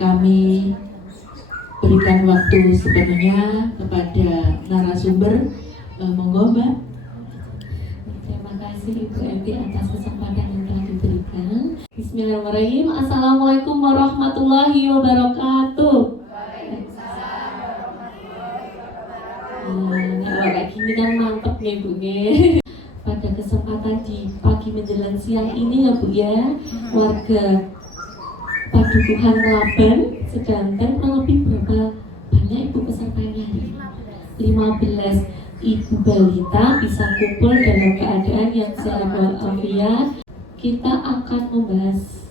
kami berikan waktu sepenuhnya kepada narasumber. Monggo Mbak. Terima kasih Ibu Enti atas kesempatan yang telah diberikan. Bismillahirrahmanirrahim. Assalamualaikum warahmatullahi wabarakatuh. Nah, kayak gini kan mantep nih Bu. Pada kesempatan di pagi menjelang siang ini ya Bu ya, warga Padukuhan Laban sedangkan kurang lebih berapa banyak Ibu pesertanya? 15 Ibu balita bisa kumpul dalam keadaan yang sehat walafiat. Kita akan membahas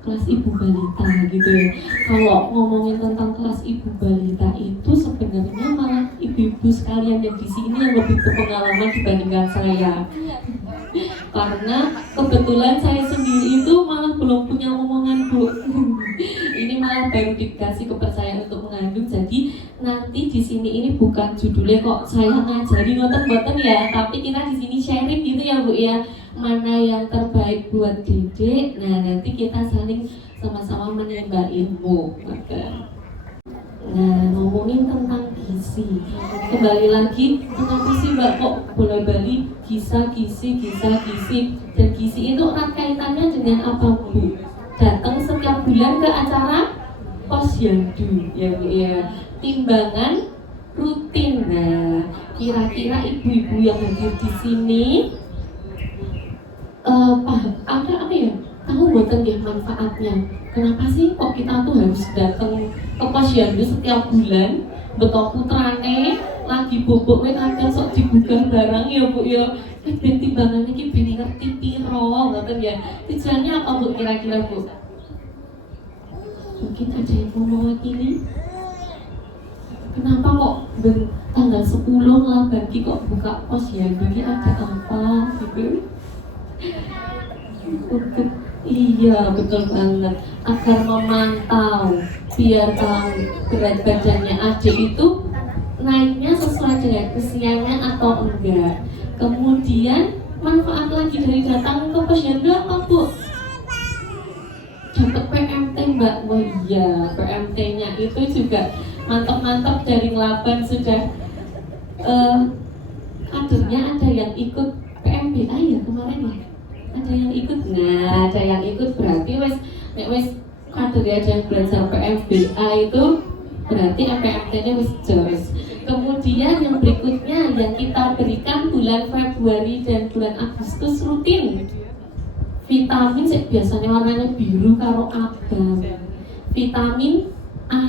kelas ibu balita gitu ya. Kalau ngomongin tentang kelas ibu balita itu sebenarnya malah ibu-ibu sekalian yang di sini yang lebih berpengalaman dibandingkan saya. Karena kebetulan saya sendiri itu malah belum punya omongan Bu. Ini malah baru dikasih kepercayaan untuk mengandung. Jadi nanti di sini ini bukan judulnya kok saya ngajari ngoten-ngoten ya, tapi kita di sini sharing gitu ya Bu ya. Mana yang terbaik buat Dedek. Nah, nanti kita saling sama-sama menimba ilmu. Nah, ngomongin tentang gizi. Kembali lagi, kenapa sih Mbak kok bola-balik gizi. Dan gizi itu erat kaitannya dengan apa Bu? Datang setiap bulan ke acara posyandu ya Bu ya. Timbangan rutin. Nah, kira-kira ibu-ibu yang hadir di sini ada apa ya? Tahu boten ya manfaatnya? Kenapa sih kok kita tuh harus datang ke posyandu setiap bulan? Betul putrane lagi bobok kadang sok dibuka barang ya Bu ya. Ben timbangannya iki ben ngerti piro ngoten ya. Tujuannya apa Bu kira-kira Bu? Mungkin ada yang mau mewakili? Kenapa kok tanggal 10 Laban ki kok buka posyandu ki ada apa gitu? Iya betul banget, agar memantau biar tahu berat badannya adik itu naiknya sesuai dengan usianya atau enggak. Kemudian manfaat lagi dari datang ke posyandu apa Bu? Dapat PMT Mbak. Oh iya, PMT-nya itu juga mantap-mantap dari Laban sudah kadernya ada yang ikut PMBA ya kemarin ya. Ada yang ikut, nah ada yang ikut berarti wes kader ada yang belajar PMBA itu berarti PMT-nya wes jelas. Kemudian yang berikutnya yang kita berikan bulan Februari dan bulan Agustus rutin vitamin biasanya warnanya biru karo abang, vitamin A.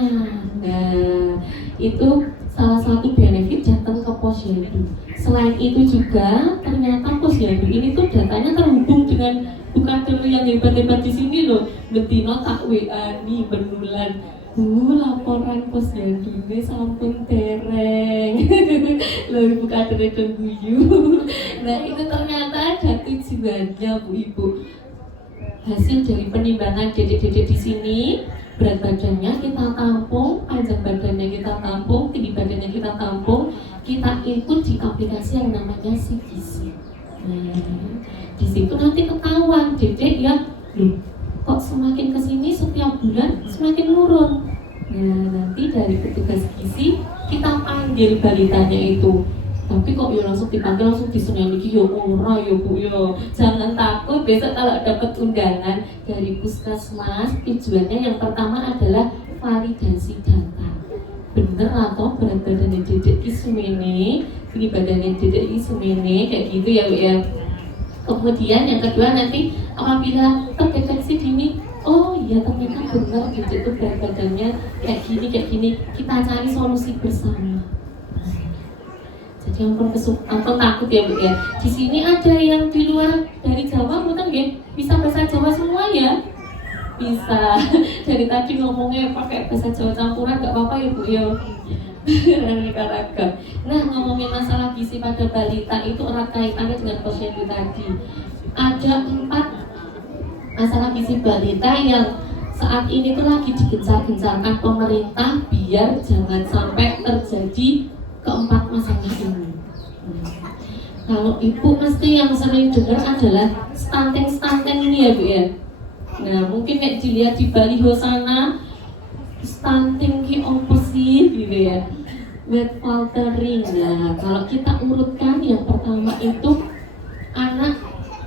Nah itu salah satu benefit datang ke posyandu. Selain itu juga ternyata posyandu ini tuh datanya terhubung dengan bukan dulu yang hebat-hebat di sini loh. Betino tak WA nih benulan. Bu laporan posyandu ini sampun tereng. Lalu bukan tereng guyu. Nah itu ternyata ada tujuannya Bu Ibu. Hasil dari penimbangan dedek-dedek di sini, berat badannya kita tampung, panjang badannya kita tampung, tinggi badannya kita tampung, kita input di aplikasi yang namanya Gizi. Di situ nanti ketahuan dedek ya, loh, kok semakin kesini setiap bulan semakin turun. Nah nanti dari petugas gizi kita panggil balitanya itu. Tapi kok ya langsung dipanggil langsung diseneni iki ya ora ya Bu ya. Jangan takut besok kalau dapat undangan dari puskesmas. Tujuannya yang pertama adalah validasi data. Bener atau berat badannya dedek ki semene, tinggi badannya dedek ki semene kayak gitu ya Bu ya. Kemudian yang kedua nanti apabila terdeteksi dini, oh iya ternyata benar dedek itu berat badannya kayak gini, kita cari solusi bersama. Jadi ampun takut ya Bu ya. Di sini ada yang di luar dari Jawa, bukan ya? Bisa bahasa Jawa semua ya? Bisa. Dari tadi ngomongnya pakai bahasa Jawa campuran, nggak apa-apa ya Bu ya. Nah ngomongin masalah gizi pada balita itu erat kaitannya dengan posyandu tadi. Ada 4 masalah gizi balita yang saat ini tuh lagi digencar-gencarkan pemerintah biar jangan sampai terjadi keempat masalah ini. Kalau Ibu mesti yang sering dengar adalah stunting ini ya Bu ya. Nah mungkin dilihat di baliho sana stunting ki opo sih gitu ya. Weight faltering. Nah, kalau kita urutkan yang pertama itu anak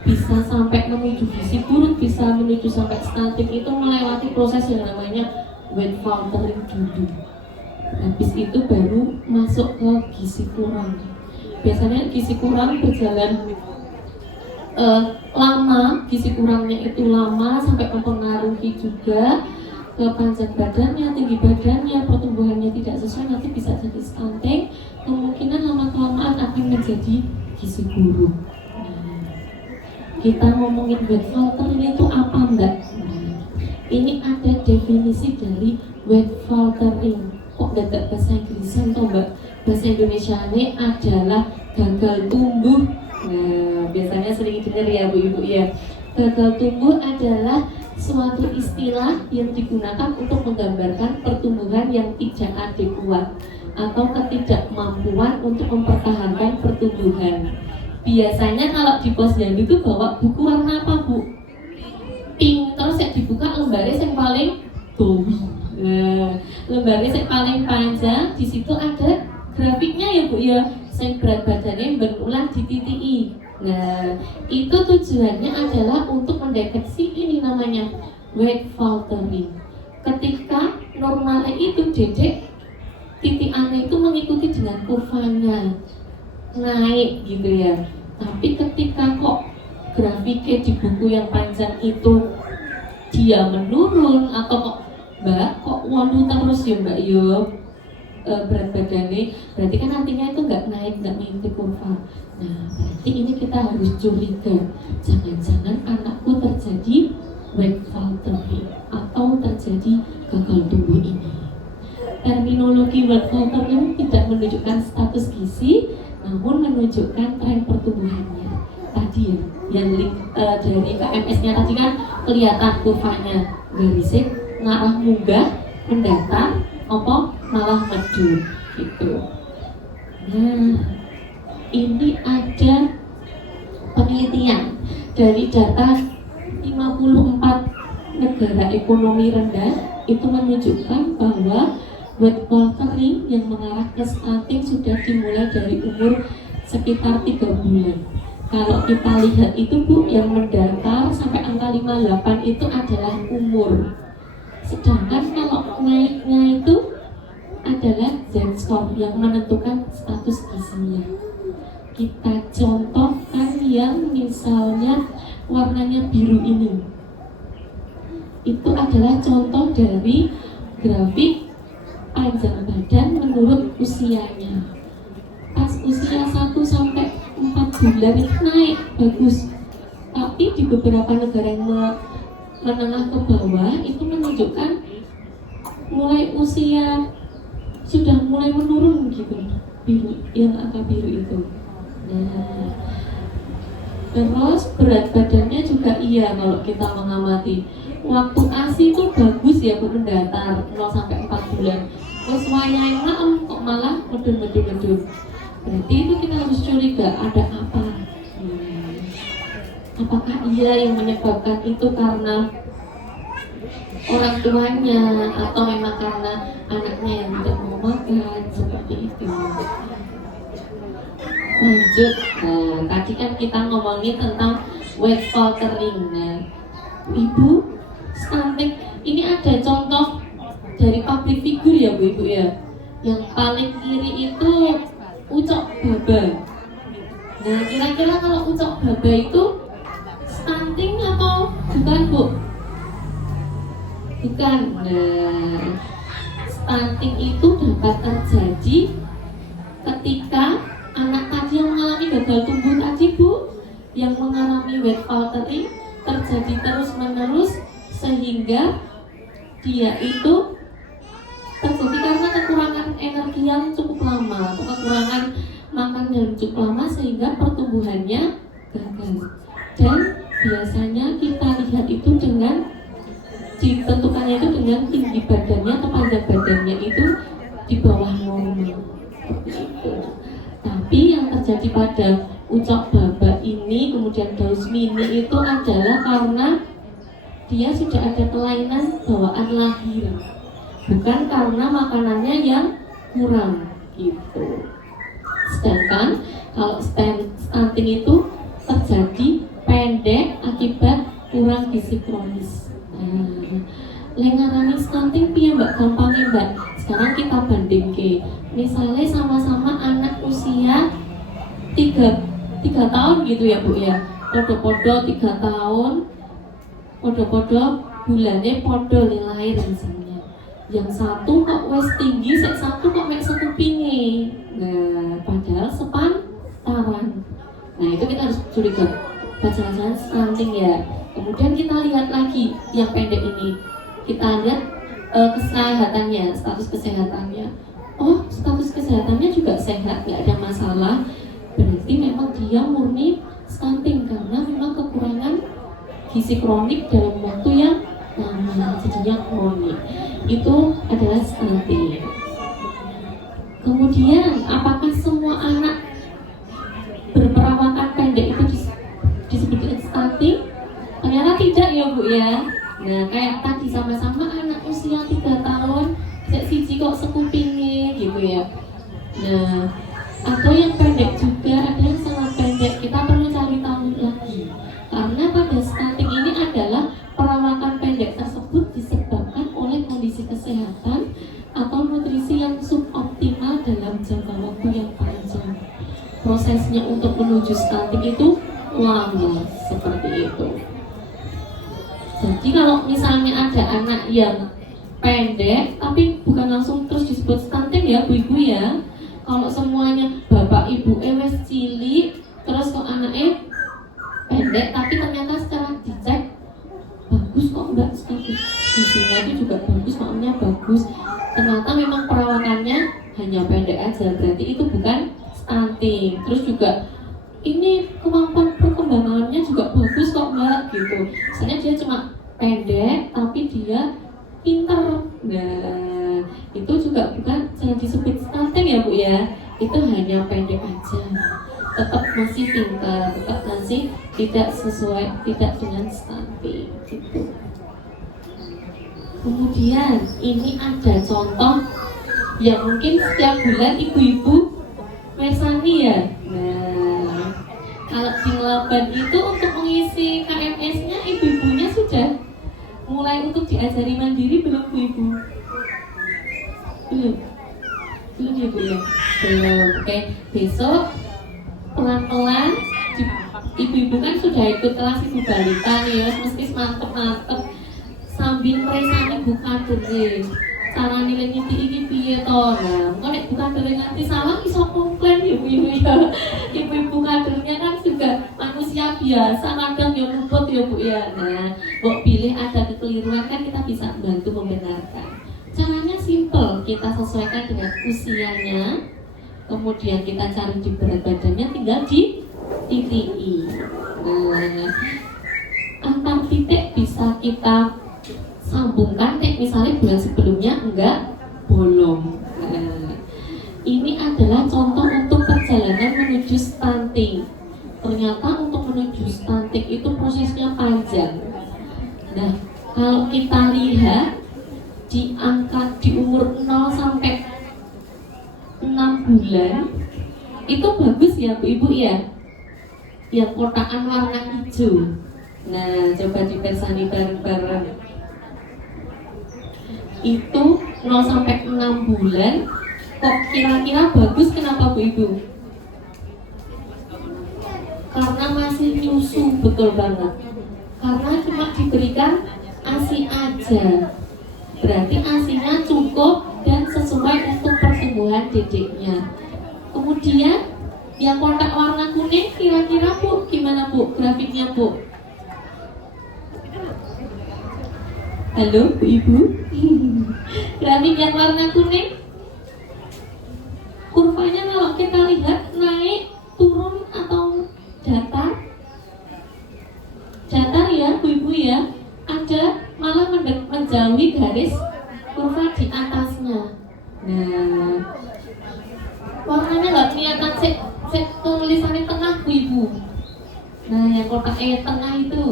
bisa sampai menuju gizi buruk, bisa menuju sampai stunting itu melewati proses yang namanya weight faltering dulu. Habis itu baru masuk ke gizi kurang. Biasanya gizi kurang berjalan lama, gizi kurangnya itu lama sampai mempengaruhi juga ke panjang badannya, tinggi badannya, pertumbuhannya tidak sesuai, nanti bisa jadi stunting, kemungkinan lama-kelamaan akan menjadi gizi buruk. Kita ngomongin weight faltering itu apa mbak? Ini ada definisi dari weight faltering. Kok dadak bahasa Inggrisan toh mbak? Bahasa Indonesia ini adalah gagal tumbuh. Nah, biasanya sering dengar ya bu ibu ya. Gagal tumbuh adalah suatu istilah yang digunakan untuk menggambarkan pertumbuhan yang tidak adekuat atau ketidakmampuan untuk mempertahankan pertumbuhan. Biasanya kalau di posyandu itu bawa buku warna apa bu? Pink, terus yang dibuka lembarnya yang paling bawi. Nah, lembarnya yang paling panjang, di situ ada grafiknya ya bu ya, yang berat badannya berulang di titik I. Nah, itu tujuannya adalah untuk mendeteksi ini namanya weight faltering. Ketika normalnya itu dedek, titik aneh itu mengikuti dengan kurvanya naik gitu ya. Tapi ketika kok grafiknya di buku yang panjang itu dia menurun atau kok mbak kok waduh terus ya mbak yo berat badannya, berarti kan artinya itu nggak naik, nggak mengikuti kurva. Nah, berarti ini kita harus curiga, jangan-jangan anakku terjadi weight faltering atau terjadi gagal tumbuh ini. Terminologi weight faltering tidak menunjukkan status gizi, namun menunjukkan tren pertumbuhannya. Tadi ya, yang dari KMS-nya tadi kan kelihatan kurvanya garisnya ngarah munggah, mendatar, apa malah medun gitu. Nah, ini ada penelitian dari data 54 negara ekonomi rendah itu menunjukkan bahwa weight faltering yang mengarah ke stunting sudah dimulai dari umur sekitar 3 bulan. Kalau kita lihat itu bu, yang mendatar sampai angka 58 itu adalah umur. Sedangkan kalau naiknya itu adalah Z-score yang menentukan status gizinya. Kita contohkan yang misalnya warnanya biru ini. Itu adalah contoh dari grafik panjang badan menurut usianya. Pas usia 1 sampai 4 bulan itu naik bagus. Tapi di beberapa negara yang menengah ke bawah itu menunjukkan mulai usia sudah mulai menurun gitu, biru, yang angka biru itu. Nah, terus berat badannya juga iya kalau kita mengamati. Waktu ASI itu bagus ya bu, mendatar 0 sampai 4 bulan. Terus wayang kok malah medun. Berarti itu kita harus curiga ada apa. Apakah iya yang menyebabkan itu karena orang tuanya atau memang karena anaknya yang tidak mau makan, seperti itu. Lanjut, nah tadi kan kita ngomongin tentang weight faltering. Nah, ibu stunting ini ada contoh dari public figure ya bu ibu ya. Yang paling kiri itu Ucok Baba. Nah kira-kira kalau Ucok Baba itu stunting atau bukan bu? Bukan. Nah, stunting itu dapat terjadi ketika anak tadi yang mengalami gagal tumbuh tadi bu, yang mengalami weight faltering terjadi terus-menerus sehingga dia itu terjadi karena kekurangan energi yang cukup lama atau kekurangan makan yang cukup lama sehingga pertumbuhannya gagal. Dan biasanya kita lihat itu dengan ditentukannya itu dengan tinggi badannya atau panjang badannya itu di bawah normal. Tapi yang terjadi pada Ucok Baba ini kemudian Dausmini itu adalah karena dia sudah ada kelainan bawaan lahir. bukan karena makanannya yang kurang gitu. Sedangkan kalau stunting itu terjadi pendek akibat kurang gizi kronis. Lengarani stunting piye Mbak, gampangnya Mbak. Sekarang kita bandingke. Misalnya sama-sama anak usia 3 tahun gitu ya Bu ya. Podo-podo 3 tahun, podo-podo bulannya podo lahir misalnya. Yang satu kok wes tinggi, yang satu kok mek sekupinge. Nah, padahal sepantaran. Nah, itu kita harus curiga. Jangan-jangan stunting ya. Kemudian kita lihat lagi yang pendek ini. Kita lihat kesehatannya, status kesehatannya. Oh, status kesehatannya juga sehat, nggak ada masalah. Berarti memang dia murni stunting karena memang kekurangan gizi kronik dalam waktu yang lama, jadinya kronik. Itu adalah stunting. Kemudian, apakah semua anak berperawakan pendek itu disebut stunting? Ternyata tidak ya Bu ya. Nah, kayak tadi sama-sama anak usia 3 tahun, siji kok sekupingnya gitu ya. Nah, atau yang pendek juga, ada yang sangat pendek. Kita perlu cari tahu lagi. Karena pada stunting ini adalah perawakan pendek tersebut disebabkan oleh kondisi kesehatan atau nutrisi yang suboptimal dalam jangka waktu yang panjang. Prosesnya untuk menuju stunting itu lama seperti itu. Jadi kalau misalnya ada anak yang pendek tapi bukan langsung terus disebut stunting ya Bu Ibu ya. Kalau semuanya bapak ibu wes cilik terus kok anaknya pendek tapi ternyata secara dicek bagus kok enggak stunting. Gizinya itu juga bagus, makannya bagus. Ternyata memang perawakannya hanya pendek aja, berarti itu bukan stunting. Terus juga ini kemampuan perkembangannya juga bagus kok Mbak gitu. Misalnya dia cuma pendek tapi dia pinter. Nah, itu juga bukan jangan disebut stunting ya Bu ya. Itu hanya pendek aja. Tetap masih pinter, tetap masih tidak sesuai, tidak dengan stunting gitu. Kemudian ini ada contoh yang mungkin setiap bulan ibu-ibu mersani ya. Nah, kalau di Melaban itu untuk mengisi KMS-nya ibu-ibunya sudah mulai untuk diajari mandiri belum Bu Ibu? Belum ya Bu ya? Belum. Oke, besok pelan-pelan ibu-ibu kan sudah ikut kelas ibu balita nih ya, mesti mantep-mantep sambil meresani buka dere. Cara nilai niti iki piye to? Nah, kok nek bukan dere nganti salah iso komplain ibu-ibu ya. Ibu-ibu kadernya kan juga manusia biasa, kadang ya luput ya Bu ya. Nah, kok pilih ada kekeliruan kan kita bisa bantu membenarkan. Caranya simple, kita sesuaikan dengan usianya. Kemudian kita cari di berat badannya, tinggal di TTI. Nah, antar titik bisa kita sambungkan, misalnya bulan sebelumnya enggak bolong. Nah, ini adalah contoh untuk perjalanan menuju stunting. Ternyata untuk menuju stunting itu prosesnya panjang. Nah, kalau kita lihat di angka di umur 0 sampai 6 bulan itu bagus ya Bu Ibu ya. Yang kotakan warna hijau. Nah, coba dipersani bareng-bareng. Itu 0 sampai 6 bulan kok kira-kira bagus, kenapa Bu Ibu? Karena masih nyusu, betul banget. Karena cuma diberikan ASI aja. Berarti ASINya cukup dan sesuai untuk pertumbuhan dedeknya. Kemudian yang kotak warna kuning kira-kira Bu, gimana Bu grafiknya Bu? Halo Bu Ibu. Grafik yang warna kuning, kurvanya kalau kita lihat naik, turun atau datar? Datar ya Bu Ibu ya. Ada malah menjauhi garis kurva di atasnya. Nah, warnanya nggak kelihatan, cek tulisannya tengah Bu Ibu. Nah, yang kotak tengah itu.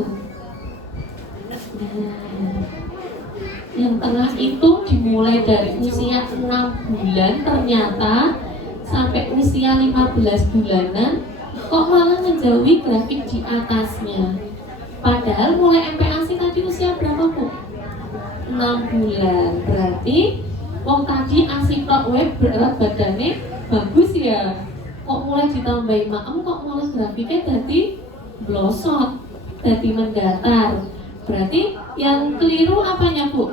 Nah, yang tengah itu dimulai dari usia 6 bulan ternyata sampai usia 15 bulanan kok malah menjauhi grafik di atasnya. Padahal mulai MPASI tadi usia berapa Bu? 6 bulan. Berarti wong tadi ASI tok berat badannya bagus ya. Kok mulai ditambahi maem kok malah grafiknya jadi blosot, jadi mendatar. Berarti yang keliru apanya Bu?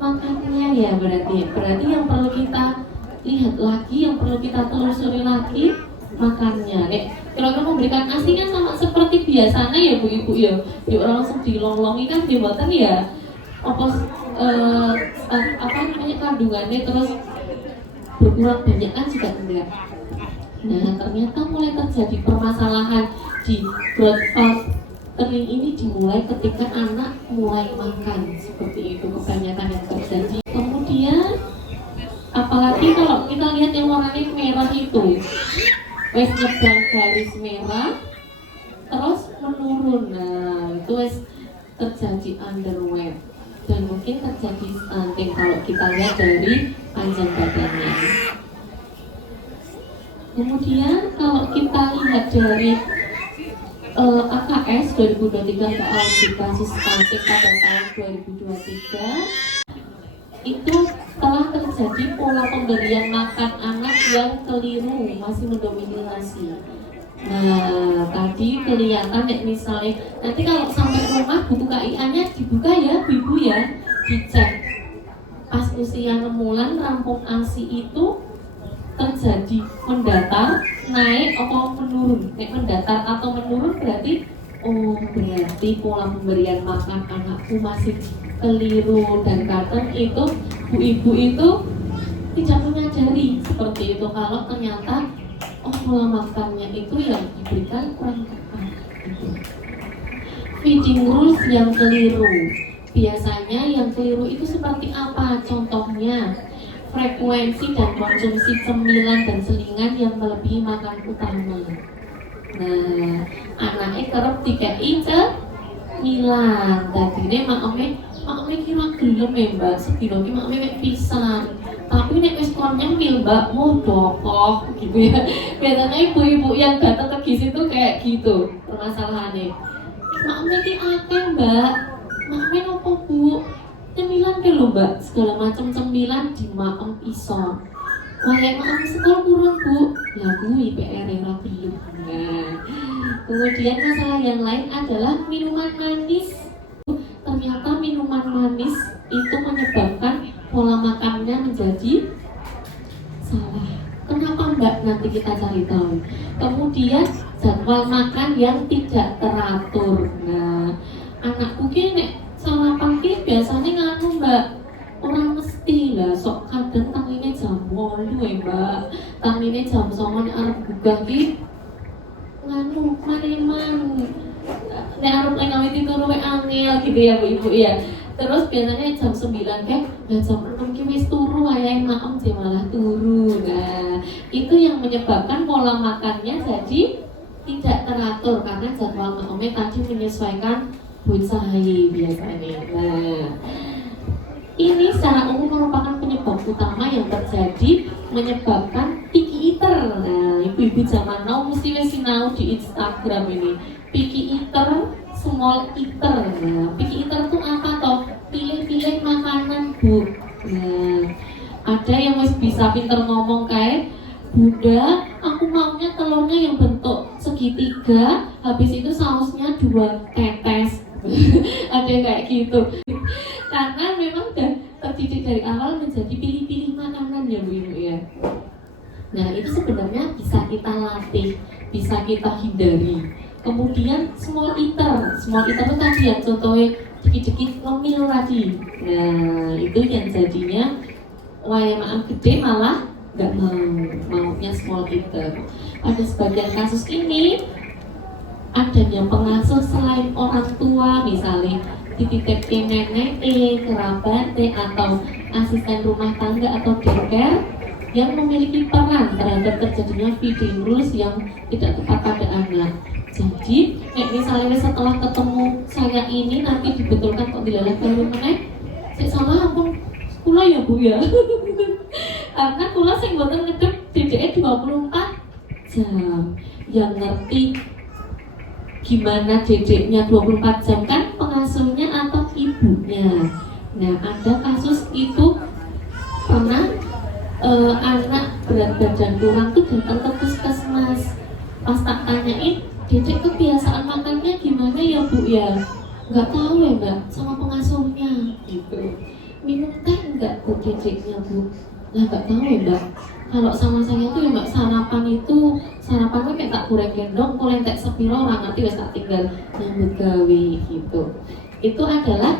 Makannya ya berarti yang perlu kita lihat lagi, yang perlu kita telusuri lagi makannya. Kira-kira memberikan asinya sama seperti biasanya ya Bu Ibu ya. Di orang langsung dilonglongi kan dibuatan ya. Apa namanya kandungannya terus berkurang banyak kan juga enggak. Nah ternyata mulai terjadi permasalahan di growth pattern ini dimulai ketika anak mulai makan seperti itu, kebanyakan yang terjadi. Kemudian apalagi kalau kita lihat yang warnanya merah itu wes nyebrang garis merah terus menurun. Nah itu wes terjadi underweight dan mungkin terjadi stunting kalau kita lihat dari panjang badannya. Kemudian kalau kita lihat dari AKS 2023 ke kasus stunting pada tahun 2023 itu telah terjadi pola pemberian makan anak yang keliru, masih mendominasi. Nah tadi kelihatan ya, misalnya nanti kalau sampai rumah buku KIA-nya dibuka ya ibu ya, dicek pas usia 6 bulan rampung ASI itu terjadi mendatar, naik atau menurun. Mendatar atau menurun berarti berarti pola pemberian makan anakku masih keliru, dan kadang itu ibu-ibu itu tidak menyadari seperti itu kalau ternyata pola makannya itu yang diberikan kurang tepat. Feeding rules yang keliru, biasanya yang keliru itu seperti apa? Contohnya frekuensi dan konsumsi cemilan dan selingan yang melebihi makan utama. Nah, anaknya kerap dikai cemilan. Tadinya makame kira gelem ya Mbak, sedina iki makame mek pisan. Tapi nek wis kon nyemil Mbak, dokoh gitu ya. Biasanya ibu-ibu yang datang ke gizi itu kayak gitu permasalahannya. Makame iki akeh Mbak. Makame nopo Bu? Cemilan ke lho Mbak, segala macam cemilan di maem iso. Wae maem sekolah kurang Bu. Lah kuwi PR ora gelem. Nah, kemudian masalah yang lain adalah minuman manis. Ternyata minuman manis itu menyebabkan pola makannya menjadi salah. Kenapa Mbak? Nanti kita cari tahu. Kemudian jadwal makan yang tidak teratur. Nah, anakku kene sarapan ki biasanya nganu Mbak, orang mesti lah sok kadang tangine jam 8 ya Mbak, tangine jam 9 arep gugah ki nganu maneman nek arep ngawiti turu wae angel gitu ya Bu Ibu ya. Terus biasanya jam 9 kan, nah jam 6 ki wis turu wayahe maem je malah turu. Nah, itu yang menyebabkan pola makannya jadi tidak teratur karena jadwal maemnya tadi menyesuaikan bucai biasanya. Nah, ini secara umum merupakan penyebab utama yang terjadi menyebabkan picky eater. Nah, ibu-ibu zaman now mesti wis sinau di Instagram ini. Picky eater, small eater. Nah, picky eater itu apa toh? Pilih-pilih makanan Bu. Nah, ada yang wis bisa pinter ngomong kayak Bunda, aku maunya telurnya yang bentuk segitiga, habis itu sausnya 2 tetes. Ada yang kayak gitu. Karena memang udah terdidik dari awal menjadi pilih-pilih makanan ya Bu Ibu ya. Nah itu sebenarnya bisa kita latih, bisa kita hindari. Kemudian small eater itu tadi yang contohnya dikit-dikit ngemil tadi. Nah itu yang jadinya wayang gede malah nggak maunya small eater. Pada sebagian kasus ini adanya pengasuh selain orang tua, misalnya dititipin nenek, kerabat, atau asisten rumah tangga atau daycare yang memiliki peran terhadap terjadinya feeding rules yang tidak tepat pada anak. Jadi, misalnya setelah ketemu saya ini nanti dibetulkan kok dilalui meneh, saya salah ampun Kula ya Bu ya. Karena kula sing mboten ngedep DDE 24 jam. Yang ngerti gimana dedeknya 24 jam kan pengasuhnya atau ibunya. Nah, ada kasus itu pernah anak berat badan kurang tuh datang ke puskesmas. Pas tak tanyain, dedek kebiasaan makannya gimana ya Bu ya? Nggak tahu ya Mbak, sama pengasuhnya gitu. Minum teh enggak Bu dedeknya Bu? Lah nggak tahu ya Mbak. Kalau sama saya tuh ya Mbak, sarapan gue kayak tak kurang gendong, kurang tak sepiro orang nanti wes tak tinggal nyambut gawe gitu. Itu adalah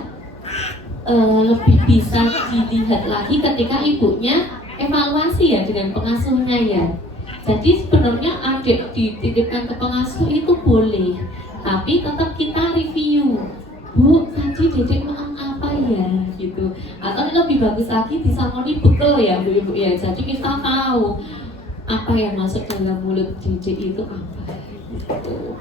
lebih bisa dilihat lagi ketika ibunya evaluasi ya dengan pengasuhnya ya. Jadi sebenarnya adik dititipkan ke pengasuh itu boleh, tapi tetap kita review. Bu, tadi dedek makan apa ya gitu. Atau lebih bagus lagi disangoni bekel ya Bu Ibu ya. Jadi kita tahu apa yang masuk dalam mulut dedek itu apa gitu.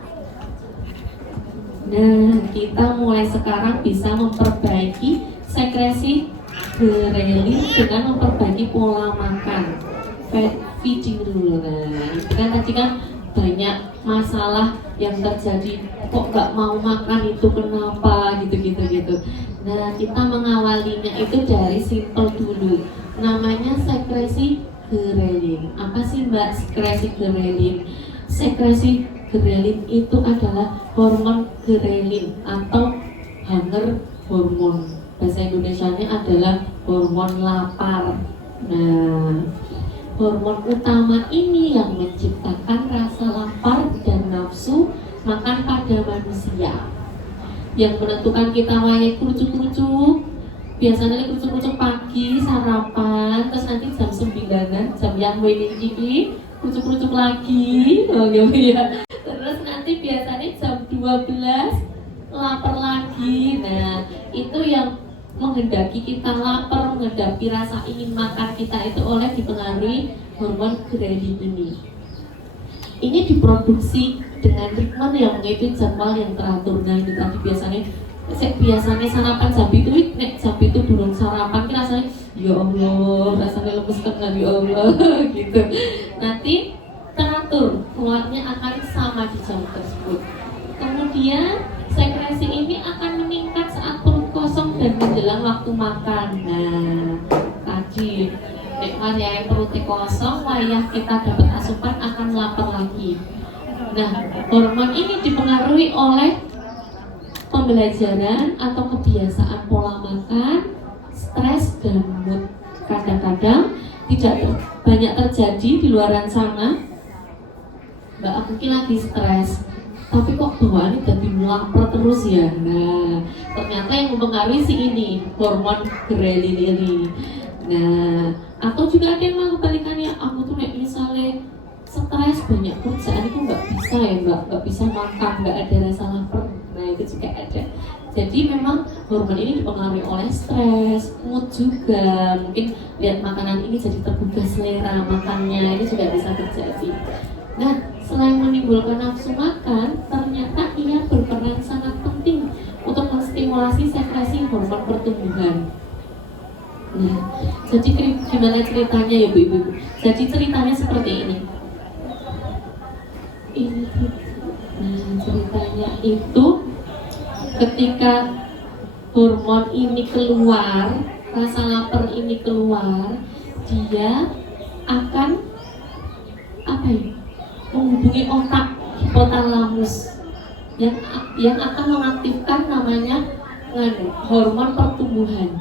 Nah, kita mulai sekarang bisa memperbaiki sekresi ghrelin dengan memperbaiki pola makan, fat feeding dulu. Nah, kan tadi kan banyak masalah yang terjadi, kok nggak mau makan itu kenapa gitu. Nah, kita mengawalinya itu dari simple dulu, namanya sekresi ghrelin. Apa sih Mbak sekresi ghrelin? Sekresi ghrelin itu adalah hormon ghrelin atau hunger hormon. Bahasa Indonesianya adalah hormon lapar. Nah, hormon utama ini yang menciptakan rasa lapar dan nafsu makan pada manusia. Yang menentukan kita wae krucuk-krucuk, biasanya krucuk-krucuk pagi sarapan, terus nanti jam 9-an, jam yang wening iki krucuk-krucuk lagi, ya. Terus nanti biasanya jam 12 lapar lagi. Nah, itu yang menghendaki kita lapar, menghadapi rasa ingin makan kita itu oleh dipengaruhi hormon ghrelin ini. Ini diproduksi dengan ritme yang mengikuti jadwal yang teratur. Nah, ini tadi biasanya sarapan jam itu, nek jam itu durung sarapan kita rasanya ya Allah, rasanya lemes kan ya Allah gitu. Nanti teratur, keluarnya akan sama di jam tersebut. Kemudian sekresi ini akan meningkat saat perut kosong dan menjelang waktu makan. Nah, tadi nek wayah perutnya kosong, wayah kita dapat asupan akan lapar lagi. Nah, hormon ini dipengaruhi oleh pembelajaran atau kebiasaan pola makan, stres dan mood. Kadang-kadang tidak banyak terjadi di luaran sana. Mbak aku lagi stres, tapi kok bawaannya jadi lapar terus ya. Nah, ternyata yang mempengaruhi si ini hormon ghrelin ini. Nah, atau juga ada yang mau kebalikannya, aku tuh nek misalnya stres banyak kerjaan itu nggak bisa ya Mbak, nggak bisa makan, nggak ada rasa lapar. Nah, itu juga ada. Jadi memang hormon ini dipengaruhi oleh stres, mood juga. Mungkin lihat makanan ini jadi tergugah selera makannya, ini juga bisa terjadi. Nah, selain menimbulkan nafsu makan, ternyata ia berperan sangat penting untuk menstimulasi sekresi hormon pertumbuhan. Nah, jadi gimana ceritanya ya Bu Ibu? Jadi ceritanya seperti ini. Nah, ceritanya itu ketika hormon ini keluar, rasa lapar ini keluar, dia akan menghubungi otak hipotalamus yang akan mengaktifkan namanya hormon pertumbuhan.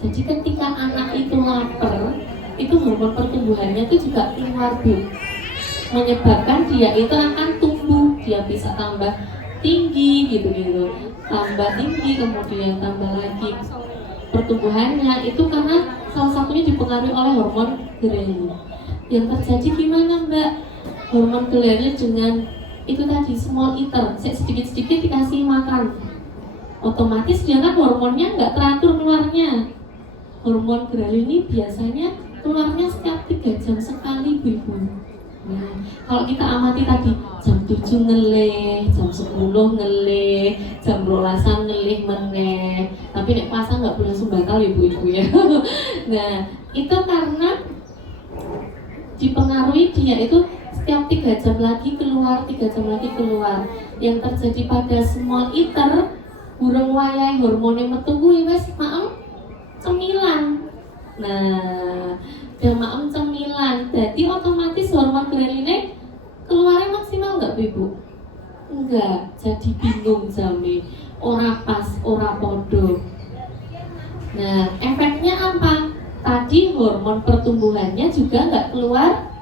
Jadi ketika anak itu lapar, itu hormon pertumbuhannya itu juga keluar Bu, menyebabkan dia itu akan tumbuh, dia bisa tambah tinggi gitu, tambah tinggi kemudian tambah lagi pertumbuhannya itu karena salah satunya dipengaruhi oleh hormon ghrelin. Yang terjadi gimana Mbak? Hormon ghrelin dengan itu tadi small eater, sedikit-sedikit dikasih makan, otomatis dia kan hormonnya nggak teratur keluarnya. Hormon ghrelin ini biasanya keluarnya setiap 3 jam sekali Bu Ibu. Nah, kalau kita amati tadi jam 7 ngelih, jam 10 ngelih, jam 12 ngelih meneh. Tapi tapi nek puasa nggak boleh sumbakal ibu-ibu ya. Nah itu karena dipengaruhi dia itu setiap 3 jam lagi keluar, 3 jam lagi keluar. Yang terjadi pada small eater, burung wayai hormone metu kuwi wis maem cemilan. Nah, udah maem cemilan, jadi otomatis hormon ghreline keluarnya maksimal nggak ibu? Enggak, jadi bingung jami, ora pas, ora podo. Nah, efeknya apa? Tadi hormon pertumbuhannya juga nggak keluar